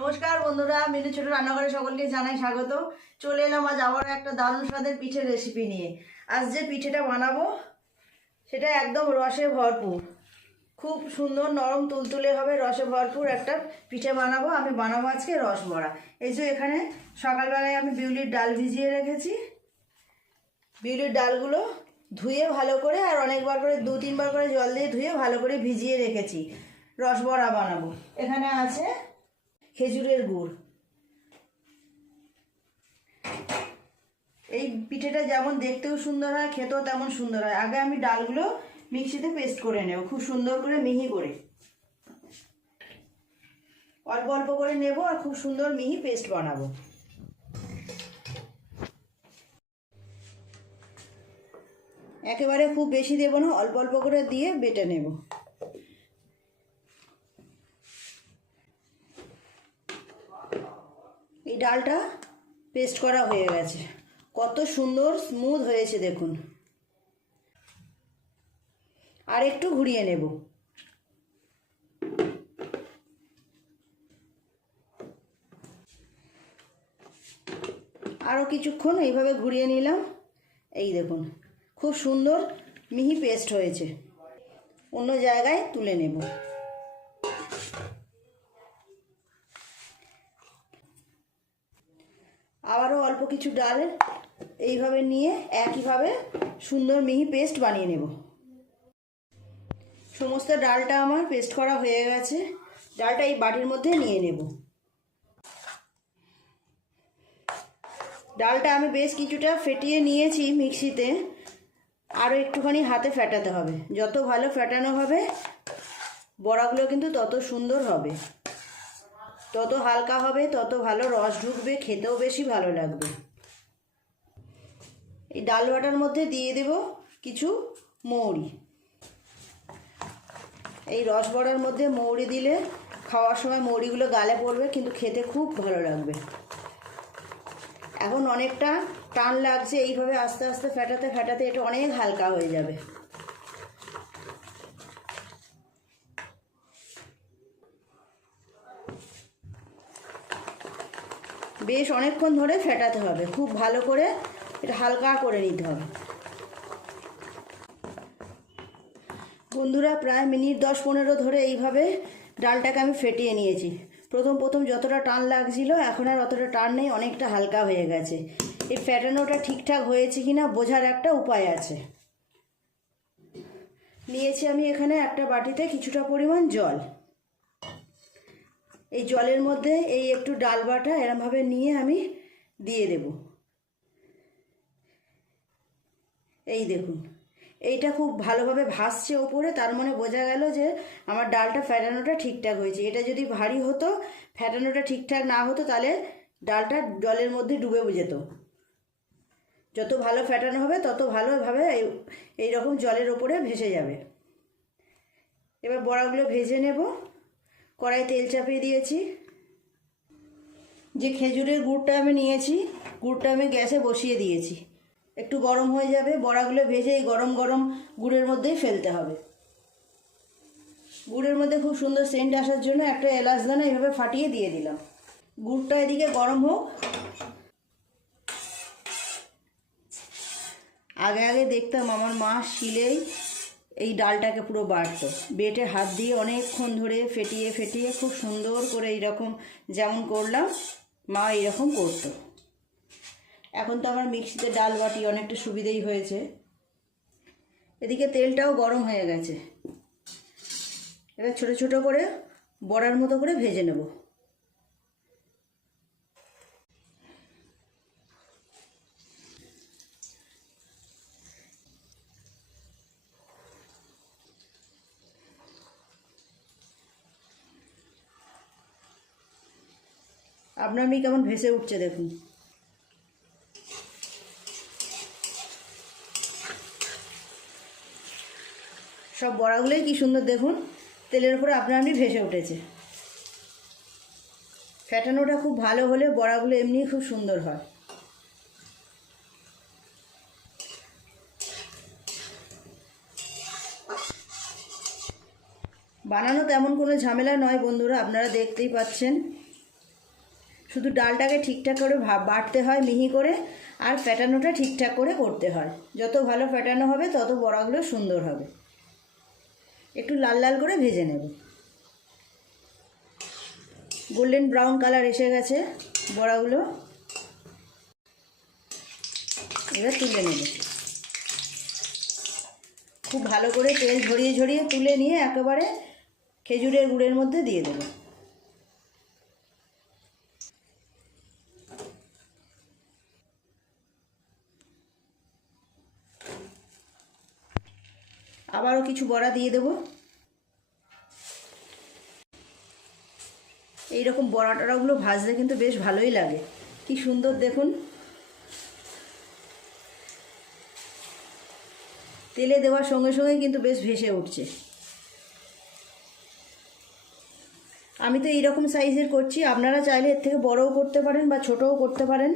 নমস্কার বন্ধুরা, মিনু ছোট রান্নাঘরে সকলকে জানাই স্বাগত। চলে এলাম আজ আবার একটা দারুণ স্বাদের পিঠের রেসিপি নিয়ে। আজ যে পিঠেটা বানাবো সেটা একদম রসে ভরপুর, খুব সুন্দর নরম তুলতুলে হবে, রসে ভরপুর একটা পিঠে বানাবো। আমি বানাবো আজকে রস বড়া। এই যে এখানে সকালবেলায় আমি বিউলির ডাল ভিজিয়ে রেখেছি। বিউলির ডালগুলো ধুয়ে ভালো করে আর অনেকবার করে 2-3 বার করে জল দিয়ে ধুয়ে ভালো করে ভিজিয়ে রেখেছি। রস বড়া বানাবো। এখানে আছে খেজুরের গুড়। এই পিঠেটা যেমন দেখতেও সুন্দর হয়, খেতেও তেমন সুন্দর হয়। আগে আমি ডালগুলো মিক্সিতে পেস্ট করে নেব, খুব সুন্দর করে মিহি করে। অল্প অল্প করে নেব আর খুব সুন্দর মিহি পেস্ট বানাবো। একেবারে খুব বেশি দেব না, অল্প অল্প করে দিয়ে বেটে নেব। এই ডালটা পেস্ট করা হয়ে গেছে, কত সুন্দর স্মুথ হয়েছে দেখুন। আর একটু ঘুরিয়ে নেব। আরও কিছুক্ষণ এইভাবে ঘুরিয়ে নিলাম। এই দেখুন খুব সুন্দর মিহি পেস্ট হয়েছে। অন্য জায়গায় তুলে নেব। আবারও অল্প কিছু ডাল এইভাবে নিয়ে একইভাবে সুন্দর মিহি পেস্ট বানিয়ে নেব। সমস্ত ডালটা আমার পেস্ট করা হয়ে গেছে। ডালটা এই বাটির মধ্যে নিয়ে নেব। ডালটা আমি বেশ কিছুটা ফেটিয়ে নিয়েছি মিক্সিতে। আরও একটুখানি হাতে ফেটাতে হবে। যত ভালো ফেটানো হবে বড়াগুলো কিন্তু তত সুন্দর হবে, তত হালকা হবে, তত ভালো রস ঢুকবে, খেতেও বেশি ভালো লাগবে। এই ডাল বাটার মধ্যে দিয়ে দেব কিছু মৌরি। এই রস বড়ার মধ্যে মৌরি দিলে খাওয়ার সময় মৌরিগুলো গালে পড়বে, কিন্তু খেতে খুব ভালো লাগবে। এখন অনেকটা টান লাগছে, এইভাবে আস্তে আস্তে ফেটাতে ফেটাতে এটা অনেক হালকা হয়ে যাবে। বেশ অনেকক্ষণ ধরে ফেটাতে হবে, খুব ভালো করে এটা হালকা করে নিতে হবে। বন্ধুরা, প্রায় মিনিট 10-15 ধরে এইভাবে ডালটাকে আমি ফেটিয়ে নিয়েছি। প্রথম যতটা টান লাগছিল এখন আর অতটা টান নেই, অনেকটা হালকা হয়ে গেছে। এই ফেটানোটা ঠিকঠাক হয়েছে কিনা বোঝার একটা উপায় আছে। নিয়েছি আমি এখানে একটা বাটিতে কিছুটা পরিমাণ জল। এই জলের মধ্যে এই একটু ডাল বাটা এরমভাবে নিয়ে আমি দিয়ে দেব। এই দেখুন এইটা খুব ভালোভাবে ভাসছে ওপরে, তার মানে বোঝা গেল যে আমার ডালটা ফেটানোটা ঠিকঠাক হয়েছে। এটা যদি ভারী হতো, ফেটানোটা ঠিকঠাক না হতো, তাহলে ডালটা জলের মধ্যে ডুবে যেত। যত ভালো ফেটানো হবে তত ভালোভাবে এইরকম জলের ওপরে ভেসে যাবে। এবার বড়াগুলো ভেজে নেব। কড়াই তেল চাপিয়ে দিয়েছি। যে খেজুরের গুড়টা আমি নিয়েছি, গুড়টা আমি গ্যাসে বসিয়ে দিয়েছি। একটু গরম হয়ে যাবে, বড়াগুলো ভেজে এই গরম গরম গুড়ের মধ্যেই ফেলতে হবে। গুড়ের মধ্যে খুব সুন্দর সেন্ট আসার জন্য একটা এলাচ দানা এইভাবে ফাটিয়ে দিয়ে দিলাম। গুড়টা এদিকে গরম হোক। আগে দেখতাম আমার মা শিলেই এই ডালটাকে পুরো বাটতো, বেটে হাত দিয়ে অনেকক্ষণ ধরে ফেটিয়ে ফেটিয়ে খুব সুন্দর করে এইরকম যেমন করলাম মা এইরকম করতো। এখন তো আমার মিক্সিতে ডাল বাটি, অনেকটা সুবিধেই হয়েছে। এদিকে তেলটাও গরম হয়ে গেছে। এবার ছোট ছোট করে বড়ার মতো করে ভেজে নেব। আপনার মেয়ে কেমন ভেসে উঠছে দেখুন। সব বড়াগুলোই কি সুন্দর দেখুন, তেলের উপরে আপনা আপনি ভেসে উঠেছে। ফেটানোটা খুব ভালো হলে বড়াগুলো এমনি খুব সুন্দর হয়। বানানো তেমন কোনো ঝামেলা নয় বন্ধুরা, আপনারা দেখতেই পাচ্ছেন। শুধু ডালটাকে ঠিকঠাক করে বাটতে হয় মিহি করে, আর ফেটানোটা ঠিকঠাক করে করতে হয়। যত ভালো ফেটানো হবে তত বড়াগুলো সুন্দর হবে। একটু লাল লাল করে ভেজে নেব। গোল্ডেন ব্রাউন কালার এসে গেছে বড়াগুলো, এবার তুলে নেব। খুব ভালো করে তেল ঝরিয়ে ঝরিয়ে তুলে নিয়ে একেবারে খেজুরের গুড়ের মধ্যে দিয়ে দেব। আবারও কিছু বড়া দিয়ে দেব। এইরকম বড়া টড়াগুলো ভাজলে কিন্তু বেশ ভালোই লাগে। কি সুন্দর দেখুন, তেলে দেওয়ার সঙ্গে সঙ্গে কিন্তু বেশ ভেসে উঠছে। আমি তো এইরকম সাইজের করছি, আপনারা চাইলে এর থেকে বড়ও করতে পারেন বা ছোটও করতে পারেন।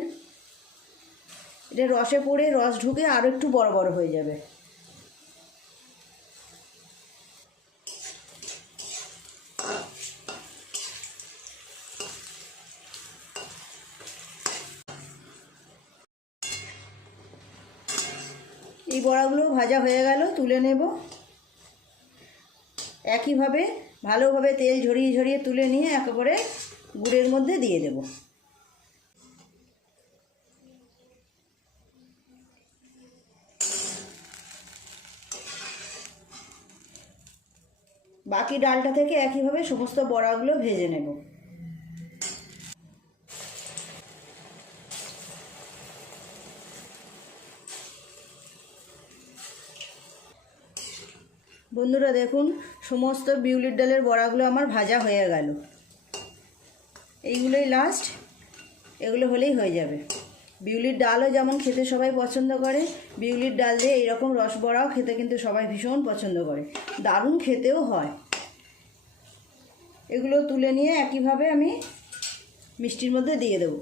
এটা রসে পড়ে রস ঢুকে আরও একটু বড় বড় হয়ে যাবে। এই বড়াগুলো ভাজা হয়ে গেল, তুলে নেব। একইভাবে ভালোভাবে তেল ঝরিয়ে ঝরিয়ে তুলে নিয়ে একেবারে গুড়ের মধ্যে দিয়ে দেব। বাকি ডালটা থেকে একইভাবে সমস্ত বড়াগুলো ভেজে নেব। বন্ধুরা দেখুন, সমস্ত বিউলির ডালের বড়াগুলো আমার ভাজা হয়ে গেল। এইগুলোই লাস্ট, এগুলো হলেই হয়ে যাবে। বিউলির ডালও যেমন খেতে সবাই পছন্দ করে, বিউলির ডাল দিয়ে এইরকম রস বড়াও খেতে কিন্তু সবাই ভীষণ পছন্দ করে, দারুণ খেতেও হয়। এগুলো তুলে নিয়ে একইভাবে আমি মিষ্টির মধ্যে দিয়ে দেব।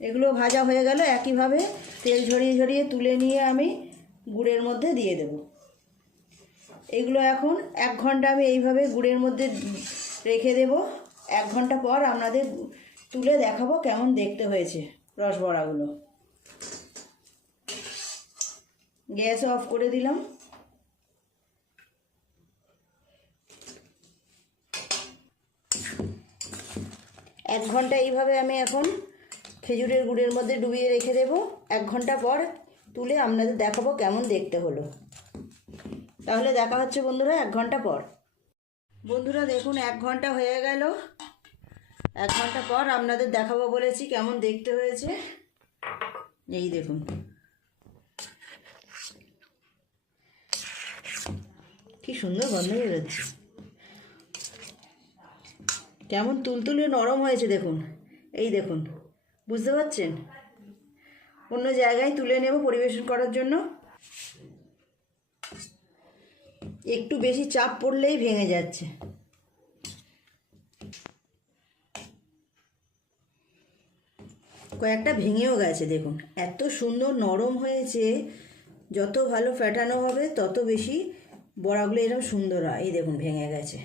এগুলো ভাজা হয়ে গেল, একইভাবে তেল ঝরিয়ে ঝরিয়ে তুলে নিয়ে আমি গুড়ের মধ্যে দিয়ে দেব। এগুলো এখন 1 ঘন্টা আমি এইভাবে গুড়ের মধ্যে রেখে দেব। 1 ঘন্টা পর আপনাদের তুলে দেখাবো কেমন দেখতে হয়েছে রসবড়াগুলো। গ্যাস অফ করে দিলাম। এক ঘন্টা এইভাবে আমি এখন খেজুরের গুড়ের মধ্যে ডুবিয়ে রেখে দেব। 1 ঘন্টা পর তুলে আপনাদের দেখাবো কেমন দেখতে হলো। তাহলে দেখা হচ্ছে বন্ধুরা 1 ঘন্টা পর। বন্ধুরা দেখুন 1 ঘন্টা হয়ে গেল। 1 ঘন্টা পর আপনাদের দেখাবো বলেছি কেমন দেখতে হয়েছে। এই দেখুন, কি সুন্দর গন্ধ বেরোচ্ছে, কেমন তুলতুলে নরম হয়েছে দেখুন। এই দেখুন, বুঝতে পারছেন? অন্য জায়গায় তুলে নেব পরিবেশন করার জন্য। একটু বেশি চাপ পড়লেই ভেঙে যাচ্ছে। কয়েকটা ভেঙেও গেছে দেখুন, এত সুন্দর নরম হয়েছে। যত ভালো ফেটানো হবে তত বেশি বড়াগুলো এরকম সুন্দর হয়। এই দেখুন ভেঙে গেছে।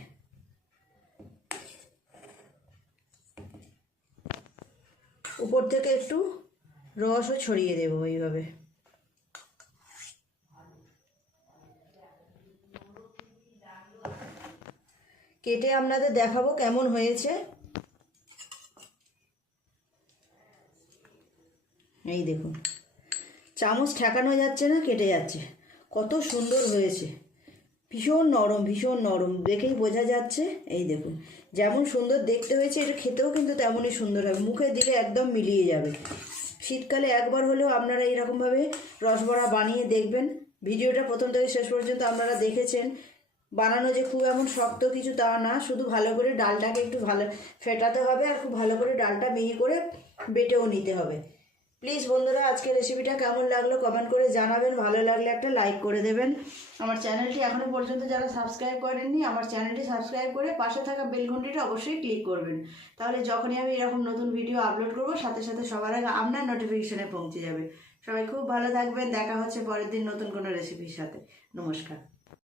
উপর থেকে একটু রসও ছড়িয়ে দেবো এইভাবে। কেটে আপনাদের দেখাবো কেমন হয়েছে। এই দেখুন, চামচ ঠেকানো যাচ্ছে না, কেটে যাচ্ছে। কত সুন্দর হয়েছে, ভীষণ নরম, ভীষণ নরম, দেখেই বোঝা যাচ্ছে। এই দেখুন, যেমন সুন্দর দেখতে হয়েছে এটা খেতেও কিন্তু তেমনই সুন্দর হবে, মুখে দিলে একদম মিলিয়ে যাবে। শীতকালে একবার হলেও আপনারা এইরকমভাবে রসবড়া বানিয়ে দেখবেন। ভিডিওটা প্রথম থেকে শেষ পর্যন্ত আপনারা দেখেছেন। বানানো যে খুব এমন শক্ত কিছু তা না, শুধু ভালো করে ডালটাকে একটু ভালো ফেটাতে হবে আর খুব ভালো করে ডালটা মিহি করে বেটেও নিতে হবে। প্লিজ বন্ধুরা, আজকের রেসিপিটা কেমন লাগলো কমেন্ট করে জানাবেন। ভালো লাগলে একটা লাইক করে দেবেন। আমার চ্যানেলটি এখনও পর্যন্ত যারা সাবস্ক্রাইব করেননি, আমার চ্যানেলটি সাবস্ক্রাইব করে পাশে থাকা বেল ঘন্টিটা অবশ্যই ক্লিক করবেন। তাহলে যখনই আমি এরকম নতুন ভিডিও আপলোড করব সাথে সাথে সবার আগে আপনার নোটিফিকেশনে পৌঁছে যাবে। সবাই খুব ভালো থাকবেন। দেখা হচ্ছে পরের দিন নতুন কোনো রেসিপির সাথে। নমস্কার।